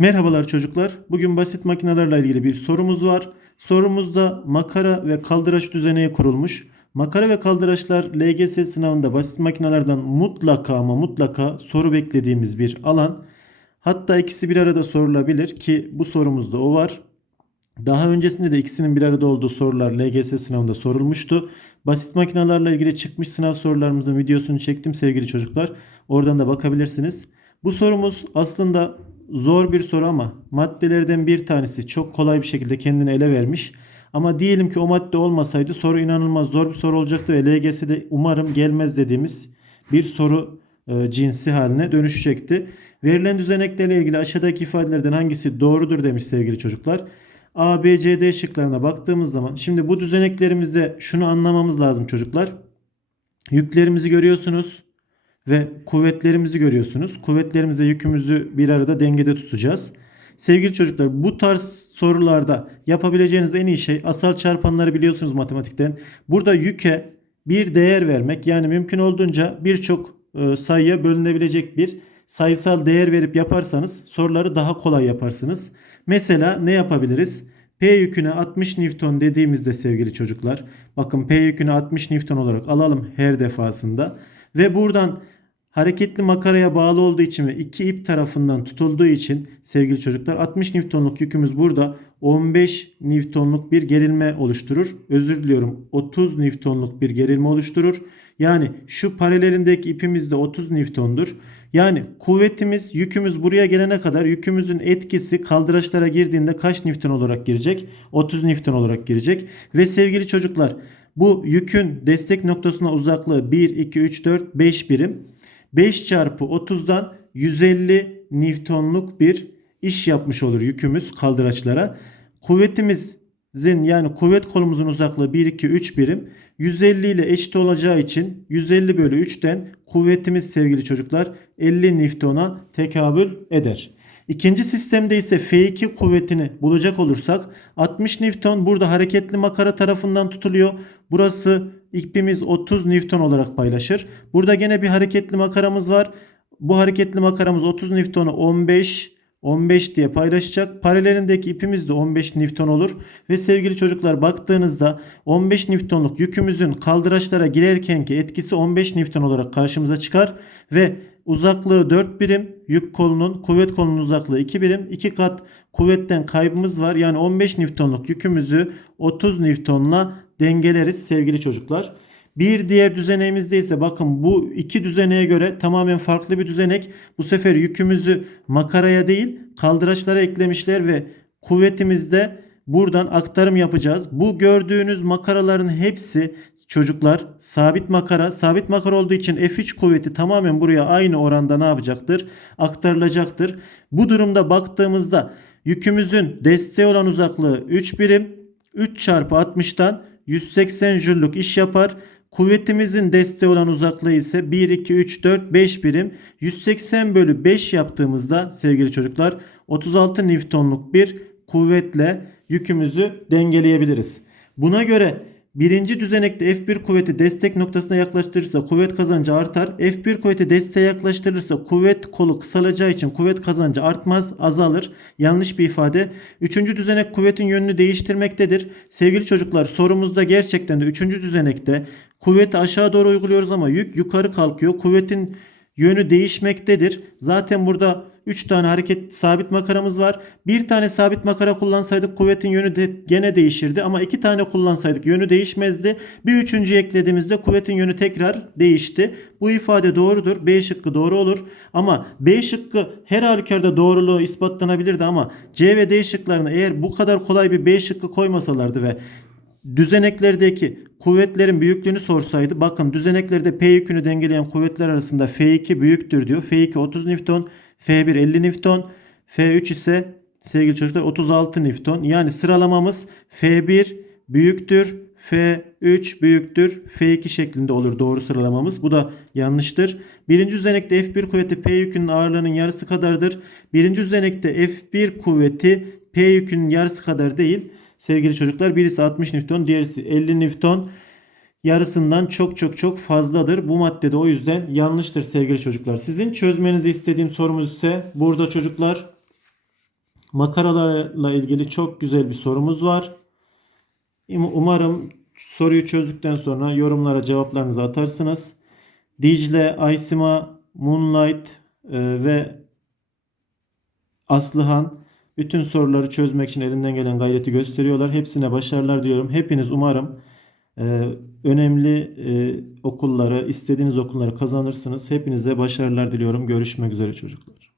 Merhabalar çocuklar. Bugün basit makinelerle ilgili bir sorumuz var. Sorumuzda makara ve kaldıraç düzeneği kurulmuş. Makara ve kaldıraçlar LGS sınavında basit makinelerden mutlaka ama mutlaka soru beklediğimiz bir alan. Hatta ikisi bir arada sorulabilir ki bu sorumuzda o var. Daha öncesinde de ikisinin bir arada olduğu sorular LGS sınavında sorulmuştu. Basit makinelerle ilgili çıkmış sınav sorularımızın videosunu çektim sevgili çocuklar. Oradan da bakabilirsiniz. Bu sorumuz aslında zor bir soru ama maddelerden bir tanesi çok kolay bir şekilde kendini ele vermiş. Ama diyelim ki o madde olmasaydı soru inanılmaz zor bir soru olacaktı ve LGS'de umarım gelmez dediğimiz bir soru e, cinsi haline dönüşecekti. Verilen düzeneklerle ilgili aşağıdaki ifadelerden hangisi doğrudur demiş sevgili çocuklar. A, B, C, D şıklarına baktığımız zaman şimdi bu düzeneklerimizde şunu anlamamız lazım çocuklar. Yüklerimizi görüyorsunuz ve kuvvetlerimizi görüyorsunuz. Kuvvetlerimize yükümüzü bir arada dengede tutacağız. Sevgili çocuklar bu tarz sorularda yapabileceğiniz en iyi şey asal çarpanları biliyorsunuz matematikten. Burada yüke bir değer vermek yani mümkün olduğunca birçok e, sayıya bölünebilecek bir sayısal değer verip yaparsanız soruları daha kolay yaparsınız. Mesela ne yapabiliriz? P yüküne 60 Newton dediğimizde sevgili çocuklar bakın P yükünü 60 Newton olarak alalım her defasında ve buradan hareketli makaraya bağlı olduğu için ve iki ip tarafından tutulduğu için sevgili çocuklar 60 Newton'luk yükümüz burada 15 Newton'luk bir gerilme oluşturur. Özür diliyorum 30 Newton'luk bir gerilme oluşturur. Yani şu paralelindeki ipimiz de 30 Newton'dur. Yani kuvvetimiz yükümüz buraya gelene kadar yükümüzün etkisi kaldıraçlara girdiğinde kaç Newton olarak girecek? 30 Newton olarak girecek. Ve sevgili çocuklar bu yükün destek noktasına uzaklığı 1, 2, 3, 4, 5 birim. 5 çarpı 30'dan 150 Newton'luk bir iş yapmış olur yükümüz kaldıraçlara. Kuvvetimizin yani kuvvet kolumuzun uzaklığı 1, 2, 3 birim. 150 ile eşit olacağı için 150 bölü 3'ten kuvvetimiz sevgili çocuklar 50 Newton'a tekabül eder. İkinci sistemde ise F2 kuvvetini bulacak olursak 60 Newton burada hareketli makara tarafından tutuluyor. Burası ipimiz 30 Newton olarak paylaşır. Burada gene bir hareketli makaramız var. Bu hareketli makaramız 30 Newton'u 15 15 diye paylaşacak. Paralelindeki ipimiz de 15 Newton olur. Ve sevgili çocuklar baktığınızda 15 Newton'luk yükümüzün kaldıraçlara girerkenki etkisi 15 Newton olarak karşımıza çıkar. Ve uzaklığı 4 birim, yük kolunun, kuvvet kolunun uzaklığı 2 birim. 2 kat kuvvetten kaybımız var. Yani 15 Newton'luk yükümüzü 30 Newton'la dengeleriz sevgili çocuklar. Bir diğer düzeneğimizde ise bakın bu iki düzeneğe göre tamamen farklı bir düzenek. Bu sefer yükümüzü makaraya değil kaldıraçlara eklemişler ve kuvvetimizde buradan aktarım yapacağız. Bu gördüğünüz makaraların hepsi çocuklar sabit makara. Sabit makara olduğu için F3 kuvveti tamamen buraya aynı oranda ne yapacaktır? Aktarılacaktır. Bu durumda baktığımızda yükümüzün desteği olan uzaklığı 3 birim. 3 çarpı 60'tan 180 jüllük iş yapar. Kuvvetimizin desteği olan uzaklığı ise 1, 2, 3, 4, 5 birim. 180 bölü 5 yaptığımızda sevgili çocuklar 36 Newton'luk bir kuvvetle yükümüzü dengeleyebiliriz. Buna göre birinci düzenekte F1 kuvveti destek noktasına yaklaştırırsa kuvvet kazancı artar. F1 kuvveti desteğe yaklaştırırsa kuvvet kolu kısalacağı için kuvvet kazancı artmaz azalır. Yanlış bir ifade. Üçüncü düzenek kuvvetin yönünü değiştirmektedir. Sevgili çocuklar sorumuzda gerçekten de üçüncü düzenekte kuvveti aşağı doğru uyguluyoruz ama yük yukarı kalkıyor. Kuvvetin yönü değişmektedir. Zaten burada 3 tane hareket sabit makaramız var. Bir tane sabit makara kullansaydık kuvvetin yönü de gene değişirdi ama iki tane kullansaydık yönü değişmezdi. Bir üçüncü eklediğimizde kuvvetin yönü tekrar değişti. Bu ifade doğrudur. B şıkkı doğru olur. Ama B şıkkı her halükarda doğruluğu ispatlanabilirdi ama C ve D şıklarını eğer bu kadar kolay bir B şıkkı koymasalardı ve düzeneklerdeki kuvvetlerin büyüklüğünü sorsaydı bakın düzeneklerde P yükünü dengeleyen kuvvetler arasında F2 büyüktür diyor. F2 30 Newton, F1 50 Newton, F3 ise sevgili çocuklar 36 Newton. Yani sıralamamız F1 büyüktür, F3 büyüktür, F2 şeklinde olur doğru sıralamamız. Bu da yanlıştır. Birinci düzenekte F1 kuvveti P yükünün ağırlığının yarısı kadardır. Birinci düzenekte F1 kuvveti P yükünün yarısı kadar değil. Sevgili çocuklar birisi 60 Newton, diğerisi 50 Newton. Yarısından çok çok çok fazladır. Bu maddede o yüzden yanlıştır sevgili çocuklar. Sizin çözmenizi istediğim sorumuz ise burada çocuklar Makaralarla ilgili çok güzel bir sorumuz var. Um- Umarım soruyu çözdükten sonra yorumlara cevaplarınızı atarsınız. Dicle, Aysima, Moonlight e, ve Aslıhan bütün soruları çözmek için elinden gelen gayreti gösteriyorlar. Hepsine başarılar diliyorum. Hepiniz umarım e, önemli e, okulları, istediğiniz okulları kazanırsınız. Hepinize başarılar diliyorum. Görüşmek üzere çocuklar.